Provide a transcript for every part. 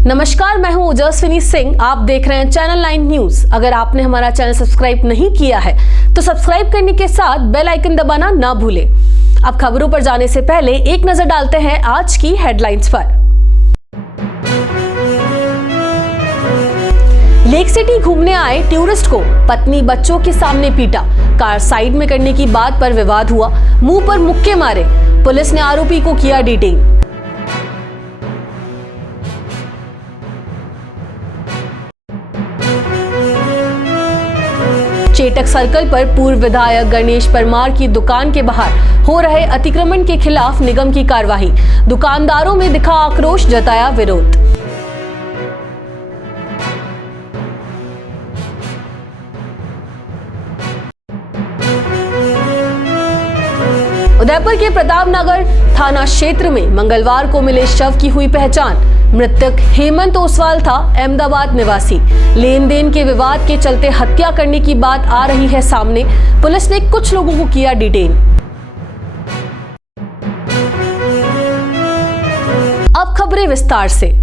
नमस्कार, मैं हूं ओजस्विनी सिंह। आप देख रहे हैं चैनल 9 न्यूज। अगर आपने हमारा चैनल सब्सक्राइब नहीं किया है तो सब्सक्राइब करने के साथ बेल आइकन दबाना ना भूलें। अब खबरों पर जाने से पहले एक नजर डालते हैं आज की हेडलाइंस पर। लेक सिटी घूमने आए टूरिस्ट को पत्नी बच्चों के सामने पीटा। कार साइड में करने की बात पर विवाद हुआ, मुंह पर मुक्के मारे। पुलिस ने आरोपी को किया डिटेन। चेटक सर्कल पर पूर्व विधायक गणेश परमार की दुकान के बाहर हो रहे अतिक्रमण के खिलाफ निगम की कार्रवाई। दुकानदारों में दिखा आक्रोश, जताया विरोध। उदयपुर के प्रतापनगर थाना क्षेत्र में मंगलवार को मिले शव की हुई पहचान। मृतक हेमंत ओसवाल था, अहमदाबाद निवासी। लेन देन के विवाद के चलते हत्या करने की बात आ रही है सामने। पुलिस ने कुछ लोगों को किया डिटेन। अब खबरें विस्तार से।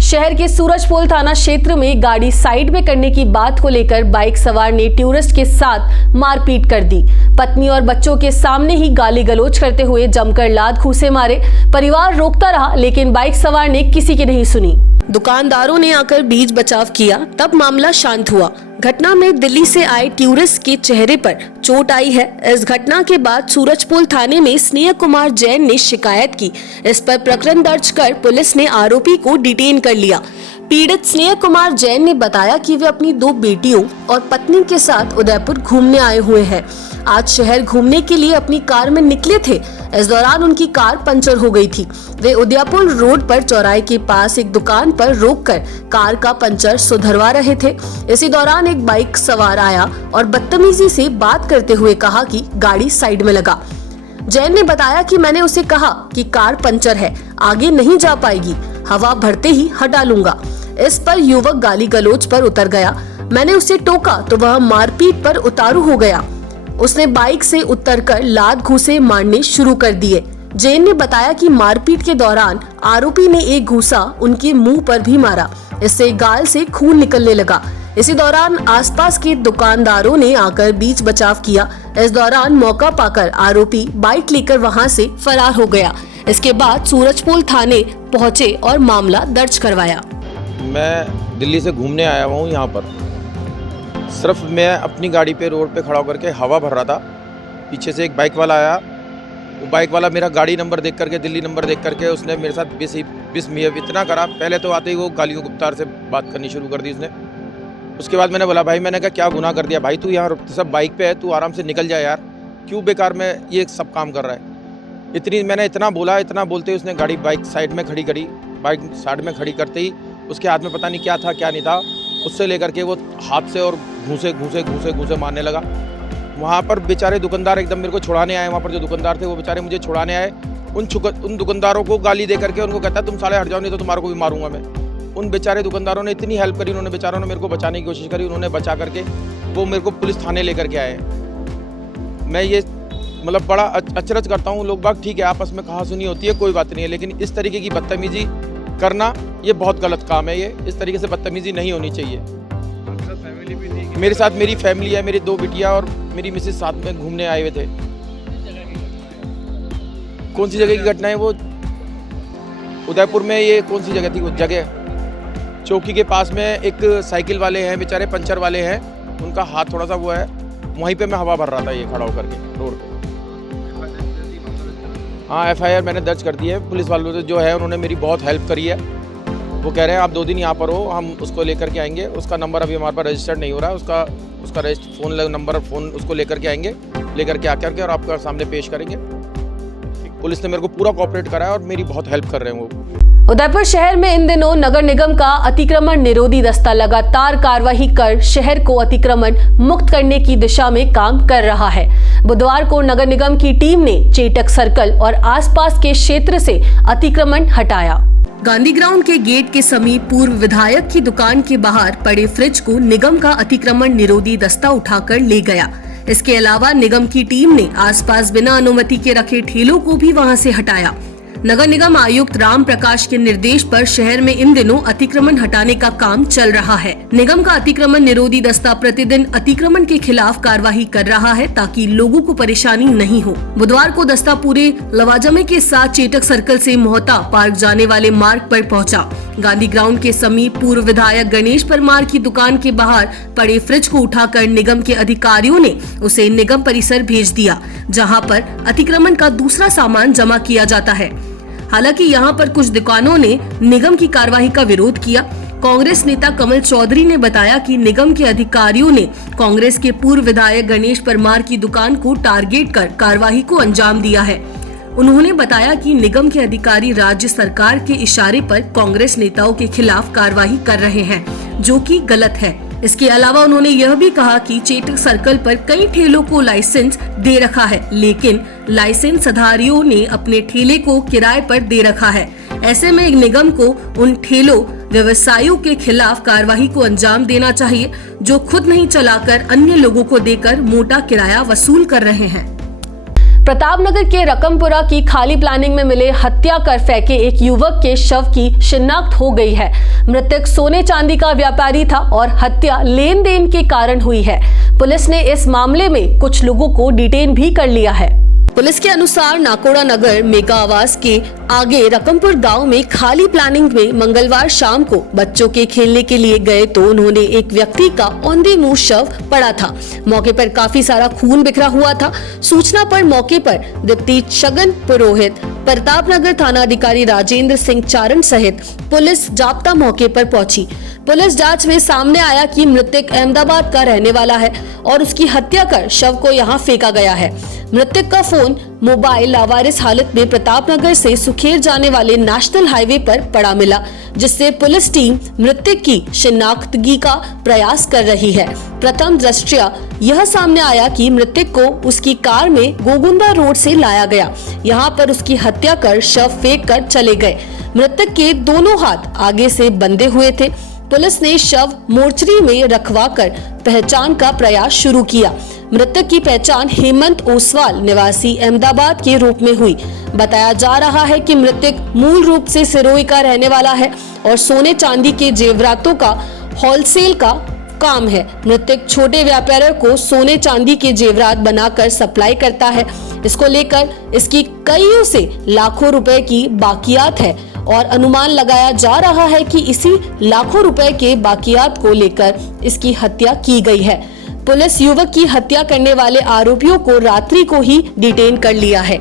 शहर के सूरजपोल थाना क्षेत्र में गाड़ी साइड में करने की बात को लेकर बाइक सवार ने टूरिस्ट के साथ मारपीट कर दी। पत्नी और बच्चों के सामने ही गाली गलौज करते हुए जमकर लात घूंसे मारे। परिवार रोकता रहा लेकिन बाइक सवार ने किसी की नहीं सुनी। दुकानदारों ने आकर बीच बचाव किया, तब मामला शांत हुआ। घटना में दिल्ली से आए टूरिस्ट के चेहरे पर चोट आई है। इस घटना के बाद सूरजपोल थाने में स्नेह कुमार जैन ने शिकायत की। इस पर प्रकरण दर्ज कर पुलिस ने आरोपी को डिटेन कर लिया। पीड़ित स्नेह कुमार जैन ने बताया कि वे अपनी 2 बेटियों और पत्नी के साथ उदयपुर घूमने आए हुए हैं। आज शहर घूमने के लिए अपनी कार में निकले थे। इस दौरान उनकी कार पंचर हो गई थी। वे उदयपुर रोड पर चौराहे के पास एक दुकान पर रोककर कार का पंचर सुधरवा रहे थे। इसी दौरान एक बाइक सवार आया और बदतमीजी से बात करते हुए कहा कि गाड़ी साइड में लगा। जैन ने बताया कि मैंने उसे कहा कि कार पंचर है, आगे नहीं जा पाएगी, हवा भरते ही हटा लूंगा। इस पर युवक गाली गलौज पर उतर गया। मैंने उसे टोका तो वह मारपीट पर उतारू हो गया। उसने बाइक से उतरकर लात घूंसे मारने शुरू कर दिए। जैन ने बताया कि मारपीट के दौरान आरोपी ने एक घूंसा उनके मुंह पर भी मारा। इससे गाल से खून निकलने लगा। इसी दौरान आसपास के दुकानदारों ने आकर बीच बचाव किया। इस दौरान मौका पाकर आरोपी बाइक लेकर वहां से फरार हो गया। इसके बाद सूरजपोल थाने पहुंचे और मामला दर्ज करवाया। मैं दिल्ली से घूमने आया हुआ हूँ। यहाँ पर सिर्फ मैं अपनी गाड़ी पे रोड पे खड़ा होकर के हवा भर रहा था। पीछे से एक बाइक वाला आया। वो बाइक वाला मेरा गाड़ी नंबर देख करके, दिल्ली नंबर देख करके उसने मेरे साथ बिस्मियत इतना करा। पहले तो आते ही वो गालियों गुप्तार से बात करनी शुरू कर दी उसने। उसके बाद मैंने बोला, भाई मैंने कहा क्या गुनाह कर दिया भाई, तू यहाँ सब बाइक पे है, तू आराम से निकल जाए यार, क्यों बेकार में ये सब काम कर रहा है। मैंने इतना बोला। इतना बोलते ही उसने गाड़ी बाइक साइड में खड़ी करी। बाइक साइड में खड़ी करते ही उसके हाथ में पता नहीं क्या था क्या नहीं था, उससे लेकर के वो हाथ से और घूंसे मारने लगा। वहाँ पर बेचारे दुकानदार एकदम मेरे को छुड़ाने आए। वहाँ पर जो दुकानदार थे वो बेचारे मुझे छुड़ाने आए। उन दुकानदारों को गाली दे करके उनको कहता है तुम साले हट जाओ नहीं तो तुम्हारे को भी मारूंगा मैं। उन बेचारे दुकानदारों ने इतनी हेल्प करी, उन्होंने बेचारों ने मेरे को बचाने की कोशिश करी। उन्होंने बचा करके वो मेरे को पुलिस थाने लेकर के आए। मैं ये मतलब बड़ा अचरज करता हूँ। लोग बाग ठीक है आपस में कहा सुनी होती है, कोई बात नहीं है, लेकिन इस तरीके की बदतमीजी करना ये बहुत गलत काम है। ये इस तरीके से बदतमीजी नहीं होनी चाहिए। मेरे साथ मेरी फैमिली है, मेरी 2 बिटियां और मेरी मिसेस साथ में घूमने आए हुए थे। कौन सी जगह की घटना है वो? उदयपुर में ये कौन सी जगह थी? वो जगह चौकी के पास में एक साइकिल वाले हैं बेचारे, पंचर वाले हैं, उनका हाथ थोड़ा सा वो है, वहीं पे मैं हवा भर रहा था ये खड़ा होकर के रोड पे। हाँ, FIR मैंने दर्ज कर दी है। पुलिस वालों से जो है उन्होंने मेरी बहुत हेल्प करी है। वो कह रहे हैं आप 2 दिन यहाँ पर हो, हम उसको लेकर के आएंगे। उसका नंबर अभी हमारे पास रजिस्टर्ड नहीं हो रहा है। उसका फ़ोन उसको लेकर के आएंगे, लेकर के आकर के और आपके सामने पेश करेंगे। पुलिस ने मेरे को पूरा कोऑपरेट करा है और मेरी बहुत हेल्प कर रहे हैं वो। उदयपुर शहर में इन दिनों नगर निगम का अतिक्रमण निरोधी दस्ता लगातार कार्रवाई कर शहर को अतिक्रमण मुक्त करने की दिशा में काम कर रहा है। बुधवार को नगर निगम की टीम ने चेटक सर्कल और आसपास के क्षेत्र से अतिक्रमण हटाया। गांधी ग्राउंड के गेट के समीप पूर्व विधायक की दुकान के बाहर पड़े फ्रिज को निगम का अतिक्रमण निरोधी दस्ता उठाकर ले गया। इसके अलावा निगम की टीम ने आसपास बिना अनुमति के रखे ठेलों को भी वहां से हटाया। नगर निगम आयुक्त राम प्रकाश के निर्देश पर शहर में इन दिनों अतिक्रमण हटाने का काम चल रहा है। निगम का अतिक्रमण निरोधी दस्ता प्रतिदिन अतिक्रमण के खिलाफ कार्रवाई कर रहा है ताकि लोगों को परेशानी नहीं हो। बुधवार को दस्ता पूरे लवाजमे के साथ चेटक सर्कल से मोहता पार्क जाने वाले मार्ग पर पहुंचा। गांधी ग्राउंड के समीप पूर्व विधायक गणेश परमार की दुकान के बाहर पड़े फ्रिज को उठाकर निगम के अधिकारियों ने उसे निगम परिसर भेज दिया, जहां पर अतिक्रमण का दूसरा सामान जमा किया जाता है। हालांकि यहां पर कुछ दुकानों ने निगम की कार्रवाई का विरोध किया। कांग्रेस नेता कमल चौधरी ने बताया कि निगम के अधिकारियों ने कांग्रेस के पूर्व विधायक गणेश परमार की दुकान को टारगेट कर कार्रवाई को अंजाम दिया है। उन्होंने बताया कि निगम के अधिकारी राज्य सरकार के इशारे पर कांग्रेस नेताओं के खिलाफ कार्रवाई कर रहे हैं, जो कि गलत है। इसके अलावा उन्होंने यह भी कहा कि चेटक सर्कल पर कई ठेलों को लाइसेंस दे रखा है, लेकिन लाइसेंस धारियों ने अपने ठेले को किराए पर दे रखा है। ऐसे में निगम को उन ठेलों व्यवसायियों के खिलाफ कार्रवाई को अंजाम देना चाहिए, जो खुद नहीं चलाकर अन्य लोगों को देकर मोटा किराया वसूल कर रहे हैं। प्रतापनगर के रकमपुरा की खाली प्लानिंग में मिले हत्या कर फेंके एक युवक के शव की शिनाख्त हो गई है। मृतक सोने चांदी का व्यापारी था और हत्या लेन देन के कारण हुई है। पुलिस ने इस मामले में कुछ लोगों को डिटेन भी कर लिया है। पुलिस के अनुसार नाकोड़ा नगर मेगा आवास के आगे रकमपुर गांव में खाली प्लानिंग में मंगलवार शाम को बच्चों के खेलने के लिए गए तो उन्होंने एक व्यक्ति का औंधे मुंह शव पड़ा था। मौके पर काफी सारा खून बिखरा हुआ था। सूचना पर मौके पर डिप्टी छगन पुरोहित, प्रतापनगर थाना अधिकारी राजेंद्र सिंह चारण सहित पुलिस जाब्ता मौके पर पहुंची। पुलिस जांच में सामने आया कि मृतक अहमदाबाद का रहने वाला है और उसकी हत्या कर शव को यहां फेंका गया है। मृतक का फोन मोबाइल लावारिस हालत में प्रतापनगर से सुखेर जाने वाले नेशनल हाईवे पर पड़ा मिला, जिससे पुलिस टीम मृतक की शिनाख्तगी का प्रयास कर रही है। प्रथम दृष्टया यह सामने आया कि मृतक को उसकी कार में गोगुंदा रोड से लाया गया। यहाँ पर उसकी हत्या कर शव फेंक कर चले गए। मृतक के दोनों हाथ आगे से बंधे हुए थे। पुलिस ने शव मोर्चरी में रखवाकर पहचान का प्रयास शुरू किया। मृतक की पहचान हेमंत ओसवाल निवासी अहमदाबाद के रूप में हुई। बताया जा रहा है कि मृतक मूल रूप से सिरोही का रहने वाला है और सोने चांदी के जेवरातों का होलसेल का काम है। मृतक छोटे व्यापारियों को सोने चांदी के जेवरात बनाकर सप्लाई करता है। इसको लेकर इसकी कईयों से लाखों रुपए की बाकियात है और अनुमान लगाया जा रहा है कि इसी लाखों रुपए के बाकियात को लेकर इसकी हत्या की गई है। पुलिस युवक की हत्या करने वाले आरोपियों को रात्रि को ही डिटेन कर लिया है।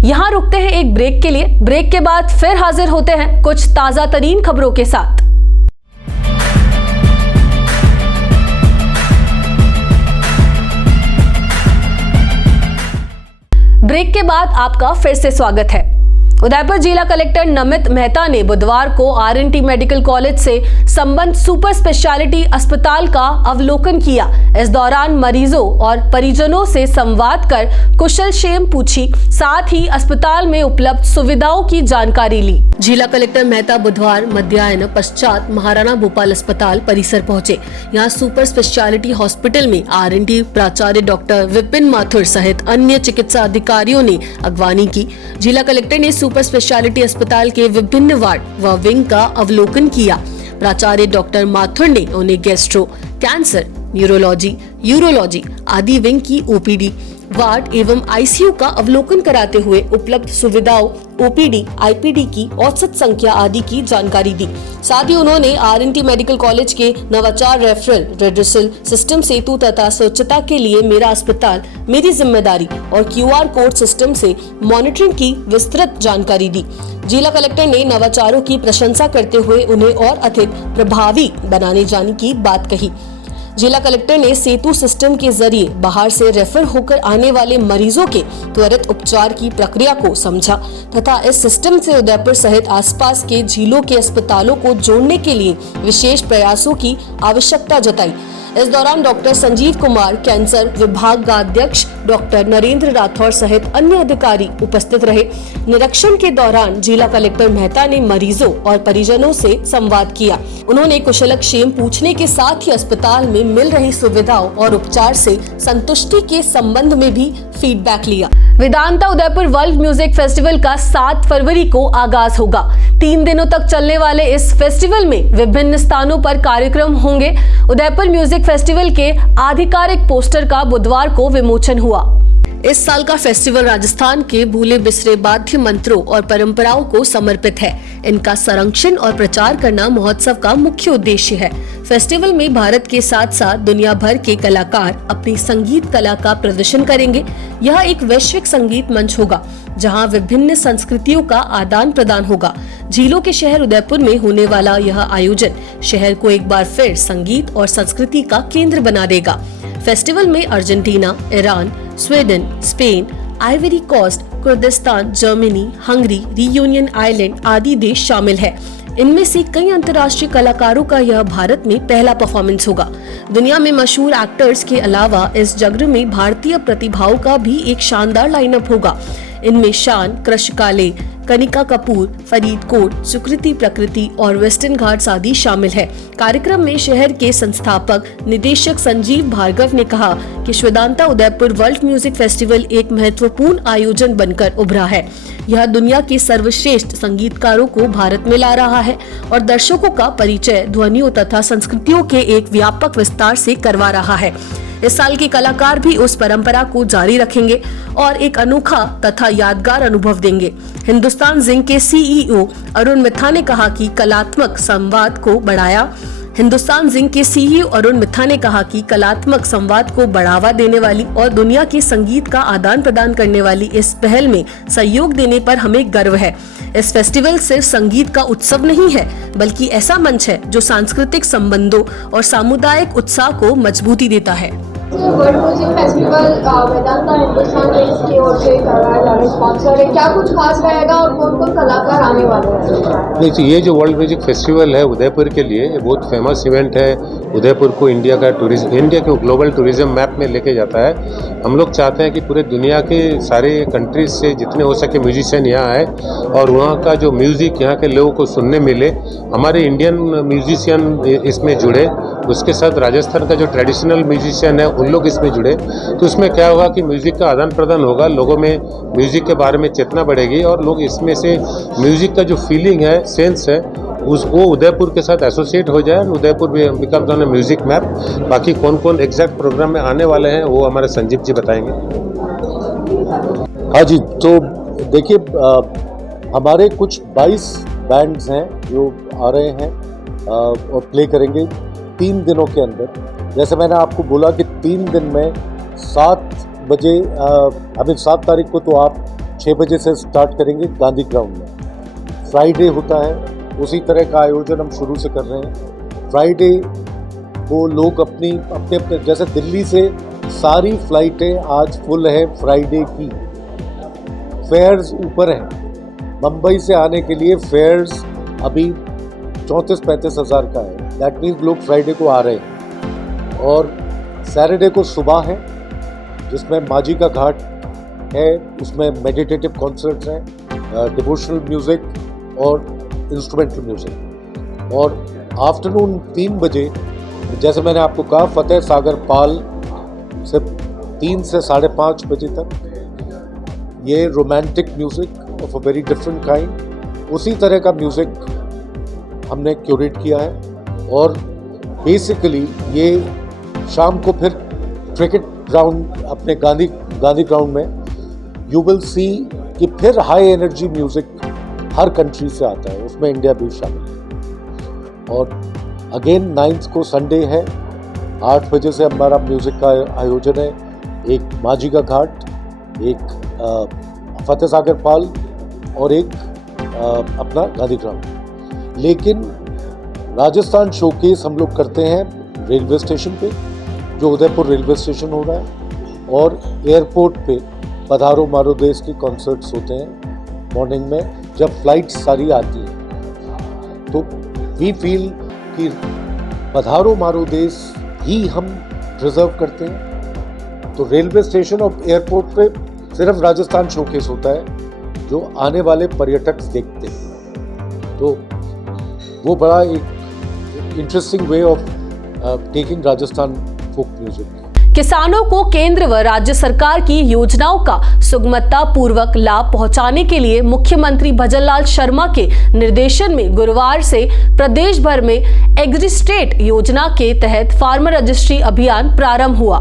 यहाँ रुकते हैं एक ब्रेक के लिए। ब्रेक के बाद फिर हाजिर होते हैं कुछ ताजा तरीन खबरों के साथ। ब्रेक के बाद आपका फिर से स्वागत है। उदयपुर जिला कलेक्टर नमित मेहता ने बुधवार को आरएनटी मेडिकल कॉलेज से संबंध सुपर स्पेशलिटी अस्पताल का अवलोकन किया। इस दौरान मरीजों और परिजनों से संवाद कर कुशल क्षेम पूछी, साथ ही अस्पताल में उपलब्ध सुविधाओं की जानकारी ली। जिला कलेक्टर मेहता बुधवार मध्याह्न पश्चात महाराणा भोपाल अस्पताल परिसर पहुंचे। यहाँ सुपर स्पेशलिटी हॉस्पिटल में आरएनटी प्राचार्य डॉक्टर विपिन माथुर सहित अन्य चिकित्सा अधिकारियों ने अगवानी की। जिला कलेक्टर ने सुपर स्पेशलिटी अस्पताल के विभिन्न वार्ड व विंग का अवलोकन किया। प्राचार्य डॉक्टर माथुर ने उन्हें गैस्ट्रो, कैंसर, न्यूरोलॉजी, यूरोलॉजी आदि विंग की ओपीडी, वार्ड एवं आईसीयू का अवलोकन कराते हुए उपलब्ध सुविधाओं, ओपीडी, आईपीडी की औसत संख्या आदि की जानकारी दी। साथ ही उन्होंने आरएनटी मेडिकल कॉलेज के नवाचार रेफरल रेड्रेसल सिस्टम सेतु तथा स्वच्छता के लिए मेरा अस्पताल मेरी जिम्मेदारी और क्यूआर कोड सिस्टम से मॉनिटरिंग की विस्तृत जानकारी दी। जिला कलेक्टर ने नवाचारों की प्रशंसा करते हुए उन्हें और अधिक प्रभावी बनाने जाने की बात कही। जिला कलेक्टर ने सेतु सिस्टम के जरिए बाहर से रेफर होकर आने वाले मरीजों के त्वरित उपचार की प्रक्रिया को समझा तथा इस सिस्टम से उदयपुर सहित आसपास के जिलों के अस्पतालों को जोड़ने के लिए विशेष प्रयासों की आवश्यकता जताई। इस दौरान डॉक्टर संजीव कुमार, कैंसर विभाग का अध्यक्ष डॉक्टर नरेंद्र राठौर सहित अन्य अधिकारी उपस्थित रहे। निरीक्षण के दौरान जिला कलेक्टर मेहता ने मरीजों और परिजनों से संवाद किया। उन्होंने कुशलक्षेम पूछने के साथ ही अस्पताल में मिल रही सुविधाओं और उपचार से संतुष्टि के संबंध में भी फीडबैक लिया। Vedanta Udaipur world music festival का 7 फरवरी को आगाज होगा। 3 दिनों तक चलने वाले इस फेस्टिवल में विभिन्न स्थानों पर कार्यक्रम होंगे। उदयपुर म्यूजिक फेस्टिवल के आधिकारिक पोस्टर का बुधवार को विमोचन हुआ। इस साल का फेस्टिवल राजस्थान के भूले बिसरे वाद्य मंत्रों और परंपराओं को समर्पित है। इनका संरक्षण और प्रचार करना महोत्सव का मुख्य उद्देश्य है। फेस्टिवल में भारत के साथ साथ दुनिया भर के कलाकार अपनी संगीत कला का प्रदर्शन करेंगे। यह एक वैश्विक संगीत मंच होगा जहां विभिन्न संस्कृतियों का आदान प्रदान होगा। झीलों के शहर उदयपुर में होने वाला यह आयोजन शहर को एक बार फिर संगीत और संस्कृति का केंद्र बना देगा। फेस्टिवल में Argentina, Iran, Sweden, Spain, Ivory Coast, Kurdistan, Germany, Hungary, Reunion island आदि देश शामिल है। इनमें से कई अंतर्राष्ट्रीय कलाकारों का यह भारत में पहला परफॉर्मेंस होगा। दुनिया में मशहूर एक्टर्स के अलावा इस जगह में भारतीय प्रतिभाओं का भी एक शानदार लाइनअप होगा। इनमें शान, क्रश काले, कनिका कपूर, फरीदकोट, सुकृति प्रकृति और वेस्टर्न घाट्स आदि शामिल है। कार्यक्रम में शहर के संस्थापक निदेशक संजीव भार्गव ने कहा कि Vedanta Udaipur world music festival एक महत्वपूर्ण आयोजन बनकर उभरा है। यह दुनिया के सर्वश्रेष्ठ संगीतकारों को भारत में ला रहा है और दर्शकों का परिचय ध्वनियों तथा संस्कृतियों के एक व्यापक विस्तार से करवा रहा है। इस साल के कलाकार भी उस परंपरा को जारी रखेंगे और एक अनोखा तथा यादगार अनुभव देंगे। हिंदुस्तान जिंक के सीईओ अरुण मित्था ने कहा कि कलात्मक संवाद को बढ़ावा देने वाली और दुनिया के संगीत का आदान प्रदान करने वाली इस पहल में सहयोग देने पर हमें गर्व है। इस फेस्टिवल सिर्फ संगीत का उत्सव नहीं है, बल्कि ऐसा मंच है जो सांस्कृतिक संबंधों और सामुदायिक उत्साह को मजबूती देता है। World music festival Vedanta Hindustan की ओर से करवाया जा रहा है, स्पॉन्सर है, क्या कुछ खास रहेगा और कौन कौन कलाकार आने वाले हैं? देखिए, ये जो वर्ल्ड म्यूजिक फेस्टिवल है उदयपुर के लिए बहुत फेमस इवेंट है। उदयपुर को इंडिया के ग्लोबल टूरिज्म मैप में लेके जाता है। हम लोग चाहते हैं कि पूरे दुनिया के सारे कंट्रीज से जितने हो सके म्यूजिशियन यहाँ आए और वहाँ का जो म्यूज़िक यहाँ के लोगों को सुनने मिले। हमारे इंडियन म्यूजिशियन इसमें जुड़े, उसके साथ राजस्थान का जो ट्रेडिशनल म्यूजिशियन है उन लोग इसमें जुड़े। तो उसमें क्या होगा कि म्यूज़िक का आदान प्रदान होगा, लोगों में म्यूज़िक के बारे में चेतना बढ़ेगी और लोग इसमें से म्यूज़िक का जो फीलिंग है, सेंस है, वो उदयपुर के साथ एसोसिएट हो जाए। Udaipur becomes on a music map. बाकी कौन कौन एग्जैक्ट प्रोग्राम में आने वाले हैं वो हमारे संजीव जी बताएंगे। हाँ जी, तो देखिए, हमारे कुछ 22 बैंड्स हैं जो आ रहे हैं और प्ले करेंगे 3 दिनों के अंदर। जैसे मैंने आपको बोला कि 3 दिन में 7 बजे, अभी 7 तारीख को तो आप 6 बजे से स्टार्ट करेंगे गांधी ग्राउंड में। फ्राइडे होता है, उसी तरह का आयोजन हम शुरू से कर रहे हैं। फ्राइडे को लोग अपने जैसे दिल्ली से सारी फ्लाइटें आज फुल है फ्राइडे की, फेयर्स ऊपर हैं। मुंबई से आने के लिए फेयर्स अभी 34-35 हज़ार का है। दैट मीन्स लोग फ्राइडे को आ रहे हैं। और सैटरडे को सुबह है जिसमें माझी का घाट है, उसमें मेडिटेटिव कॉन्सर्ट्स हैं, डिवोशनल म्यूज़िक और इंस्ट्रूमेंटल म्यूज़िक। और आफ्टरनून 3 बजे, जैसे मैंने आपको कहा, फतेह सागर पाल से 3 से 5:30 बजे तक ये romantic music of a very different kind, उसी तरह का म्यूज़िक हमने क्यूरेट किया है। और बेसिकली ये शाम को फिर क्रिकेट ग्राउंड, अपने गांधी ग्राउंड में यू विल सी कि फिर हाई एनर्जी म्यूज़िक हर कंट्री से आता है, उसमें इंडिया भी शामिल है। और अगेन 9 को संडे है, 8 बजे से हमारा म्यूज़िक का आयोजन है। एक माझी का घाट, एक फतेह सागर पाल और एक अपना गांधी ग्राउंड। लेकिन राजस्थान शोकेस हम लोग करते हैं रेलवे स्टेशन पे, जो उदयपुर रेलवे स्टेशन हो रहा है, और एयरपोर्ट पे पधारो मारो देश के कॉन्सर्ट्स होते हैं मॉर्निंग में, जब फ्लाइट्स सारी आती हैं। तो वी फील कि पधारो मारो देश ही हम प्रिजर्व करते हैं। तो रेलवे स्टेशन और एयरपोर्ट पे सिर्फ राजस्थान शोकेस होता है जो आने वाले पर्यटक देखते हैं। तो वो बड़ा एक interesting way of taking Rajasthan folk music. किसानों को केंद्र व राज्य सरकार की योजनाओं का सुगमता पूर्वक लाभ पहुंचाने के लिए मुख्यमंत्री भजनलाल शर्मा के निर्देशन में गुरुवार से प्रदेश भर में एग्रीस्टेट योजना के तहत फार्मर रजिस्ट्री अभियान प्रारंभ हुआ।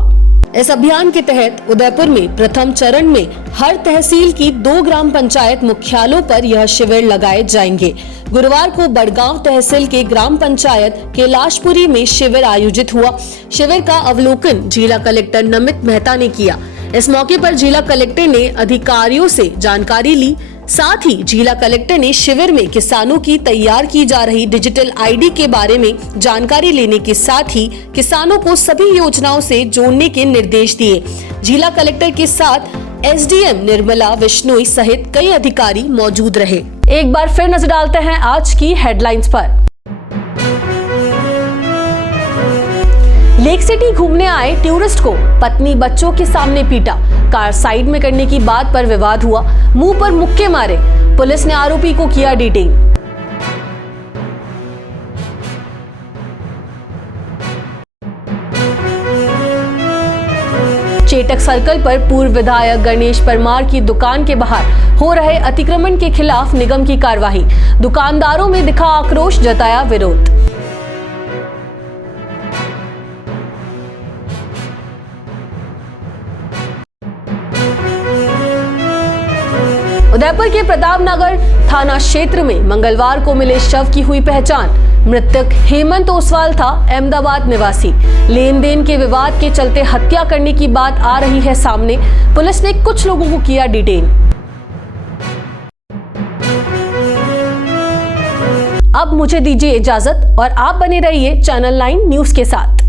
इस अभियान के तहत उदयपुर में प्रथम चरण में हर तहसील की 2 ग्राम पंचायत मुख्यालयों पर यह शिविर लगाए जाएंगे। गुरुवार को बड़गांव तहसील के ग्राम पंचायत कैलाशपुरी में शिविर आयोजित हुआ। शिविर का अवलोकन जिला कलेक्टर नमित मेहता ने किया। इस मौके पर जिला कलेक्टर ने अधिकारियों से जानकारी ली। साथ ही जिला कलेक्टर ने शिविर में किसानों की तैयार की जा रही डिजिटल आईडी के बारे में जानकारी लेने के साथ ही किसानों को सभी योजनाओं से जोड़ने के निर्देश दिए। जिला कलेक्टर के साथ एसडीएम निर्मला विश्नोई सहित कई अधिकारी मौजूद रहे। एक बार फिर नजर डालते हैं आज की हेडलाइंस पर। लेक सिटी घूमने आए टूरिस्ट को पत्नी बच्चों के सामने पीटा। कार साइड में करने की बात पर विवाद हुआ। मुंह पर मुक्के मारे। पुलिस ने आरोपी को किया डिटेन। चेटक सर्कल पर पूर्व विधायक गणेश परमार की दुकान के बाहर हो रहे अतिक्रमण के खिलाफ निगम की कार्रवाई। दुकानदारों में दिखा आक्रोश, जताया विरोध। उदयपुर के प्रतापनगर थाना क्षेत्र में मंगलवार को मिले शव की हुई पहचान। मृतक हेमंत ओसवाल था, अहमदाबाद निवासी। लेन देन के विवाद के चलते हत्या करने की बात आ रही है सामने। पुलिस ने कुछ लोगों को किया डिटेन। अब मुझे दीजिए इजाजत और आप बने रहिए चैनल 9 न्यूज के साथ।